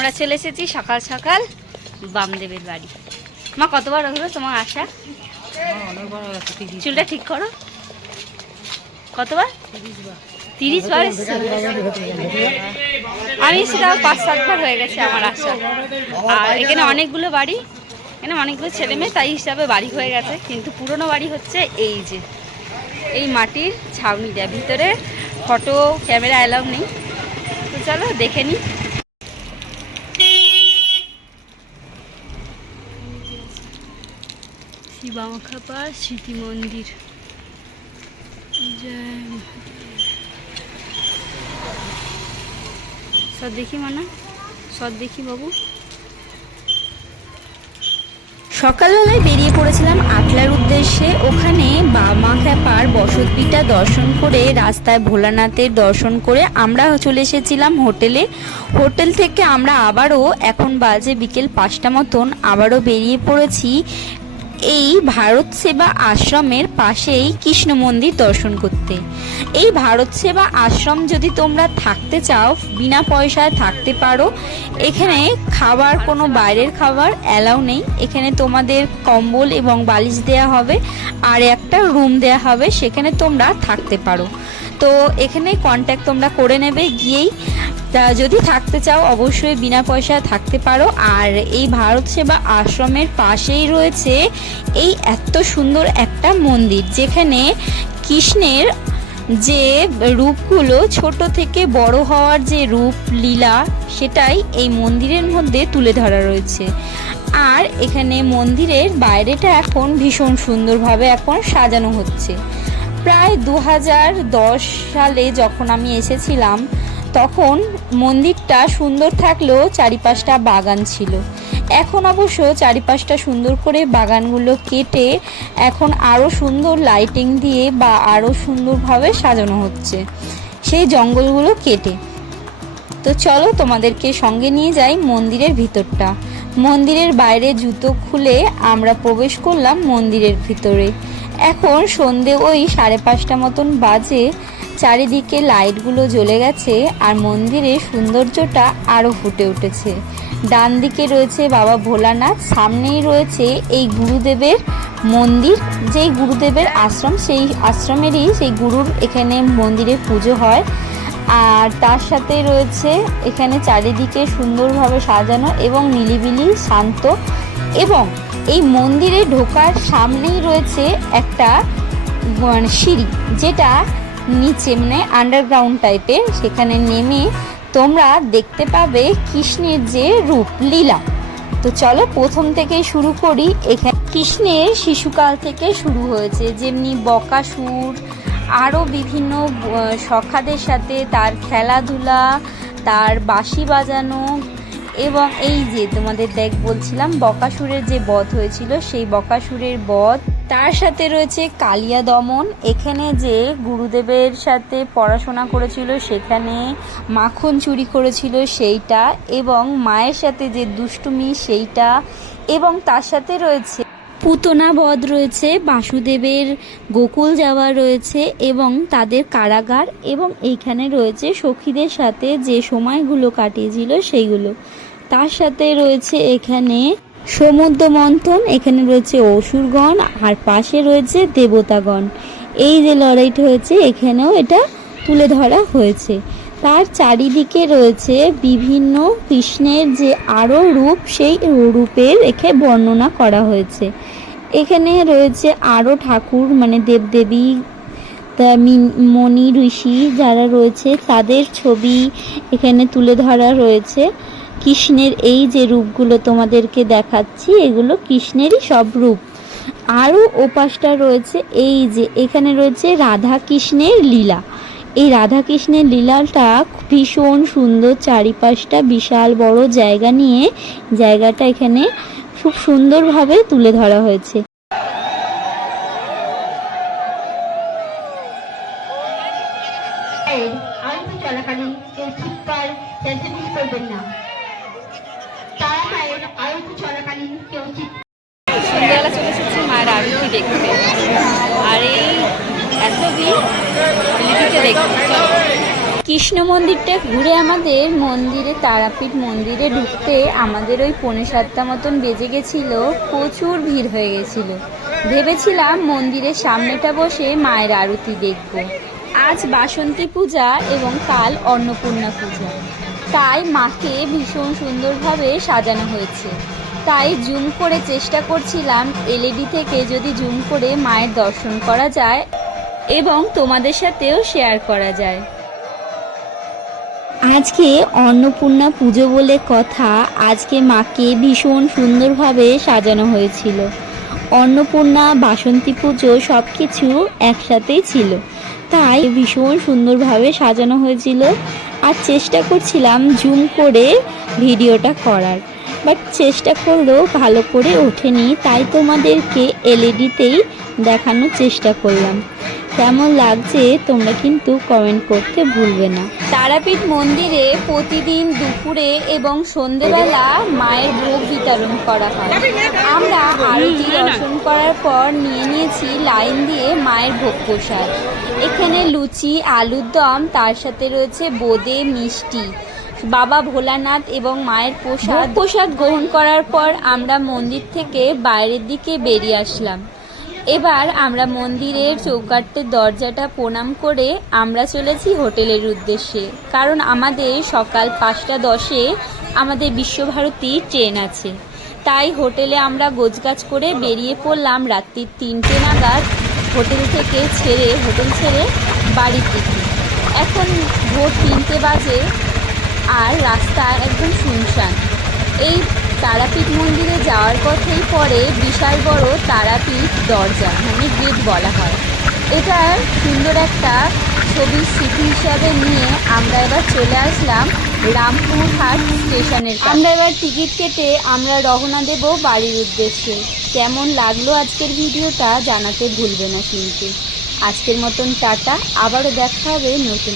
আমরা চলে এসেছি সকাল সকাল বামদেবের বাড়ি। মা কতবার হলো তোমার আসা চুলটা ঠিক করো। কতবার? তিরিশ বার আমি সেটা পাঁচ সাতবার হয়ে গেছে আমার আসা আর এখানে অনেকগুলো বাড়ি, এখানে অনেকগুলো ছেলে মেয়ে, তাই হিসাবে বাড়ি হয়ে গেছে। কিন্তু পুরনো বাড়ি হচ্ছে এই যে। এই মাটির ছাউনি দেয়। ভিতরে ফটো ক্যামেরা অ্যালাউ নেই। তো চলো দেখে নিই শিবামাখাপার স্মৃতি মন্দির। সব দেখি মানা? সব দেখি বাবু? সকালবেলায় বেরিয়ে পড়েছিলাম আটলার উদ্দেশ্যে। ওখানে বামা খ্যাপার বসতভিটা দর্শন করে, রাস্তায় ভোলানাথের দর্শন করে আমরা চলে এসেছিলাম হোটেলে। হোটেল থেকে আমরা আবারও এখন বাজে বিকেল পাঁচটা মতন, আবারও বেরিয়ে পড়েছি এই ভারত সেবা আশ্রমের পাশেই কৃষ্ণ মন্দির দর্শন করতে। এই ভারত সেবা আশ্রম যদি তোমরা থাকতে চাও, বিনা পয়সায় থাকতে পারো, এখানে খাবার, কোনো বাইরের খাবার অ্যালাউ নেই। এখানে তোমাদের কম্বল এবং বালিশ দেয়া হবে, আর একটা রুম দেয়া হবে, সেখানে তোমরা থাকতে পারো। তো এখানে কন্ট্যাক্ট তোমরা করে নেবে, গিয়েই, তা যদি থাকতে চাও, অবশ্যই বিনা পয়সায় থাকতে পারো। আর এই ভারত সেবা আশ্রমের পাশেই রয়েছে এই এত সুন্দর একটা মন্দির, যেখানে কৃষ্ণের যে রূপগুলো, ছোট থেকে বড় হওয়ার যে রূপ, লীলা, সেটাই এই মন্দিরের মধ্যে তুলে ধরা রয়েছে। আর এখানে মন্দিরের বাইরেটা এখন ভীষণ সুন্দরভাবে এখন সাজানো হচ্ছে। প্রায় দু হাজার দশ সালে যখন আমি এসেছিলাম, তখন মন্দিরটা সুন্দর থাকলেও চারিপাশটা বাগান ছিল। এখন অবশ্য চারিপাশটা সুন্দর করে বাগানগুলো কেটে এখন আরও সুন্দর লাইটিং দিয়ে বা আরও সুন্দরভাবে সাজানো হচ্ছে, সেই জঙ্গলগুলো কেটে। তো চলো তোমাদেরকে সঙ্গে নিয়ে যাই মন্দিরের ভিতরটা। মন্দিরের বাইরে জুতো খুলে আমরা প্রবেশ করলাম মন্দিরের ভিতরে। এখন সন্ধে ওই সাড়ে পাঁচটা মতন বাজে, চারিদিকে লাইটগুলো জ্বলে গেছে আর মন্দিরের সৌন্দর্যটা আরও ফুটে উঠেছে। ডান দিকে রয়েছে বাবা ভোলানাথ, সামনেই রয়েছে এই গুরুদেবের মন্দির। যেই গুরুদেবের আশ্রম, সেই আশ্রমেরই সেই গুরুর এখানে মন্দিরে পুজো হয়। আর তার সাথে রয়েছে এখানে চারিদিকে সুন্দরভাবে সাজানো এবং নিলিবিলি, শান্ত। এবং এই মন্দিরে ঢোকার সামনেই রয়েছে একটা মানে সিঁড়ি, যেটা নিচে মানে আন্ডারগ্রাউন্ড টাইপের সেখানে নেমে তোমরা দেখতে পাবে কৃষ্ণের যে রূপ, লীলা। তো চলো প্রথম থেকেই শুরু করি। এখানে কৃষ্ণের শিশুকাল থেকে শুরু হয়েছে। যেমনি বকাসুর আরও বিভিন্ন সখাদের সাথে তার খেলাধুলা, তার বাঁশি বাজানো এবং এই যে তোমাদের দেখ বলছিলাম, বকাসুরের যে বধ হয়েছিল, সেই বকাসুরের বধ তার সাথে রয়েছে কালিয়া দমন। এখানে যে গুরুদেবের সাথে পড়াশোনা করেছিল, সেখানে মাখন চুরি করেছিল, সেইটা এবং মায়ের সাথে যে দুষ্টুমি, সেইটা এবং তার সাথে রয়েছে পুতনা বধ রয়েছে, বাসুদেবের গোকুল যাওয়া রয়েছে এবং তাদের কারাগার এবং এইখানে রয়েছে সখীদের সাথে যে সময়গুলো কাটিয়েছিল সেইগুলো। তার সাথে রয়েছে এখানে সমুদ্র মন্থন এখানে রয়েছে অসুরগণ, আর পাশে রয়েছে দেবতাগণ। এই যে লড়াইটা হয়েছে, এখানেও এটা তুলে ধরা হয়েছে। তার চারিদিকে রয়েছে বিভিন্ন কৃষ্ণের যে আরও রূপ, সেই রূপের একে বর্ণনা করা হয়েছে। এখানে রয়েছে আরও ঠাকুর মানে দেবদেবী মণি, ঋষি যারা রয়েছে, তাদের ছবি এখানে তুলে ধরা রয়েছে। কৃষ্ণের এই যে রূপগুলো তোমাদেরকে দেখাচ্ছি, এগুলো কৃষ্ণেরই সব রূপ। আরও ওপাশটা রয়েছে এই যে, এখানে রয়েছে রাধা কৃষ্ণের লীলা। এই রাধা কৃষ্ণের লীলাটা ভীষণ সুন্দর, চারিপাশটা বিশাল বড় জায়গা নিয়ে জায়গাটা এখানে খুব সুন্দরভাবে তুলে ধরা হয়েছে। চলাকালীন, কেউ করবেন না। সন্ধ্যাবেলা চলে মায়ের আরতি দেখতে। আর এই দেখতে কৃষ্ণ মন্দিরটা ঘুরে আমাদের মন্দিরে, তারাপীঠ মন্দিরে ঢুকতে আমাদের ওই পৌনে সাতটা মতন বেজে গেছিল, প্রচুর ভিড় হয়ে গেছিল। ভেবেছিলাম মন্দিরের সামনেটা বসে মায়ের আরতি দেখব। আজ বাসন্তী পূজা এবং কাল অন্নপূর্ণা পূজা। তাই মাকে ভীষণ সুন্দরভাবে সাজানো হয়েছে। তাই জুম করে চেষ্টা করছিলাম এলইডি থেকে যদি জুম করে মায়ের দর্শন করা যায় এবং তোমাদের সাথেও শেয়ার করা যায়। আজকে অন্নপূর্ণা পুজো বলে কথা আজকে মাকে ভীষণ সুন্দরভাবে সাজানো হয়েছিল। অন্নপূর্ণা, বাসন্তী পুজো সব কিছু একসাথেই ছিল। তাই ভীষণ সুন্দরভাবে সাজানো হয়েছিল আর চেষ্টা করছিলাম জুম করে ভিডিওটা করার। বাট চেষ্টা করলেও ভালো করে ওঠেনি, তাই তোমাদেরকে এলইডিতেই দেখানোর চেষ্টা করলাম। কেমন লাগছে তোমরা কিন্তু কমেন্ট করতে ভুলবে না। তারাপীঠ মন্দিরে প্রতিদিন দুপুরে এবং সন্ধেবেলা মায়ের ভোগ বিতরণ করা হয়। আমরা আরতি দর্শন করার পর নিয়ে নিয়েছি লাইন দিয়ে মায়ের ভোগ প্রসাদ। এখানে লুচি, আলুর দম, তার সাথে রয়েছে বোঁদে মিষ্টি। বাবা ভোলানাথ এবং মায়ের প্রসাদ। প্রসাদ গ্রহণ করার পর আমরা মন্দির থেকে বাইরের দিকে বেরিয়ে আসলাম। এবার আমরা মন্দিরের চৌকাঠের দরজাটা প্রণাম করে আমরা চলেছি হোটেলের উদ্দেশ্যে। কারণ আমাদের সকাল পাঁচটা দশে আমাদের বিশ্বভারতী ট্রেন আছে। তাই হোটেলে আমরা গোছগাছ করে বেরিয়ে পড়লাম রাত্রির তিনটে নাগাদ হোটেল থেকে ছেড়ে, হোটেল ছেড়ে বাড়ির দিকে। এখন ভোর তিনটে বাজে আর রাস্তা একদম শুনশান। এই তারাপীঠ মন্দিরে যাওয়ার পথেই পরে বিশাল বড় তারাপীঠ দরজা মানে গেট বলা হয়। এটা সুন্দর একটা ছবির স্মৃতি হিসাবে নিয়ে আমরা এবার চলে আসলাম রামপুরহাট স্টেশনের কাছে। আমরা এবার টিকিট কেটে আমরা রওনা দেব বাড়ির উদ্দেশ্যে কেমন লাগল আজকের ভিডিওটা জানাতে ভুলবে না কিন্তু আজকের মতন টাটা, আবারও দেখা হবে নতুন